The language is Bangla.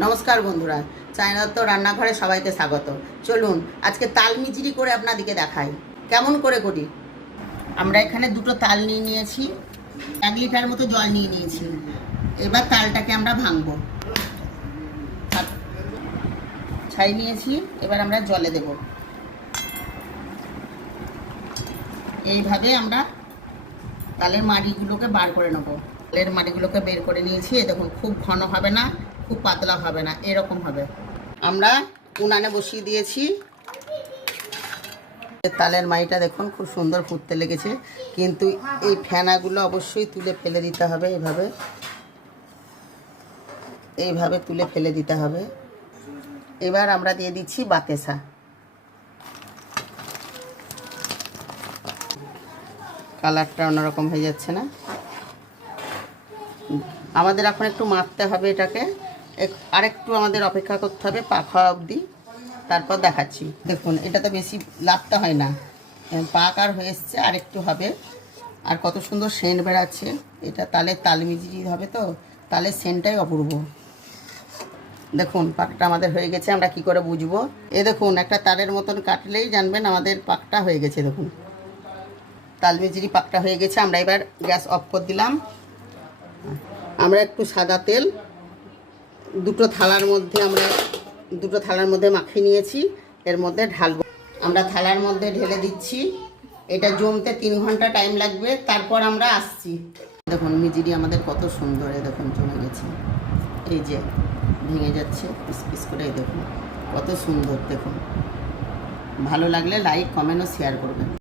নমস্কার বন্ধুরা, চায়নাদত্ত রান্নাঘরে সবাইকে স্বাগত। চলুন আজকে তাল মিচড়ি করে আপনাদেরকে দেখাই কেমন করে করি। আমরা এখানে দুটো তাল নিয়ে নিয়েছি, 1 লিটার মতো জল নিয়ে নিয়েছি। এবার তালটাকে আমরা ভাঙবো। ছাই নিয়েছি, এবার আমরা জলে দেব। এইভাবে আমরা তালের মাড়িগুলোকে বার করে নেব। তালের মাড়িগুলোকে বের করে নিয়েছি। দেখুন, খুব ঘন হবে না, খুব পাতলা হবে না, এরকম হবে। আমরা উনানে বসিয়ে দিয়েছি। তালের মাড়িটা দেখুন খুব সুন্দর ফুটতে লেগেছে, কিন্তু এই ফেনাগুলো অবশ্যই তুলে ফেলে দিতে হবে। এইভাবে তুলে ফেলে দিতে হবে। এবার আমরা দিয়ে দিচ্ছি বাতাসা। কালারটা অন্যরকম হয়ে যাচ্ছে না? আমাদের এখন একটু মাখতে হবে এটাকে, আরেকটু আমাদের অপেক্ষা করতে হবে পাক হওয়া অবধি, তারপর দেখাচ্ছি। দেখুন, এটা তো বেশি লাগতে হয় না, পাক আর হয়ে এসছে, আরেকটু হবে। আর কত সুন্দর সেন্ট বেড়াচ্ছে। এটা তাল মিচড়ি হবে তো, তালের সেন্টটাই অপূর্ব। দেখুন, পাকটা আমাদের হয়ে গেছে। আমরা কি করে বুঝবো? দেখুন, একটা তারের মতন কাটলেই জানবেন আমাদের পাকটা হয়ে গেছে। দেখুন, তাল মিচড়ি পাকটা হয়ে গেছে। আমরা এবার গ্যাস অফ করে দিলাম। আমরা একটু সাদা তেল দুটো থালার মধ্যে মাখিয়ে নিয়েছি, এর মধ্যে ঢালবো। আমরা থালার মধ্যে ঢেলে দিচ্ছি। এটা জমতে 3 ঘন্টা টাইম লাগবে, তারপর আমরা আসছি। দেখুন, মিচড়ি আমাদের কত সুন্দর, দেখুন জমে গেছে। এই যে ভেঙে যাচ্ছে পিস পিস করে, দেখুন কত সুন্দর। দেখুন, ভালো লাগলে লাইক, কমেন্ট ও শেয়ার করবেন।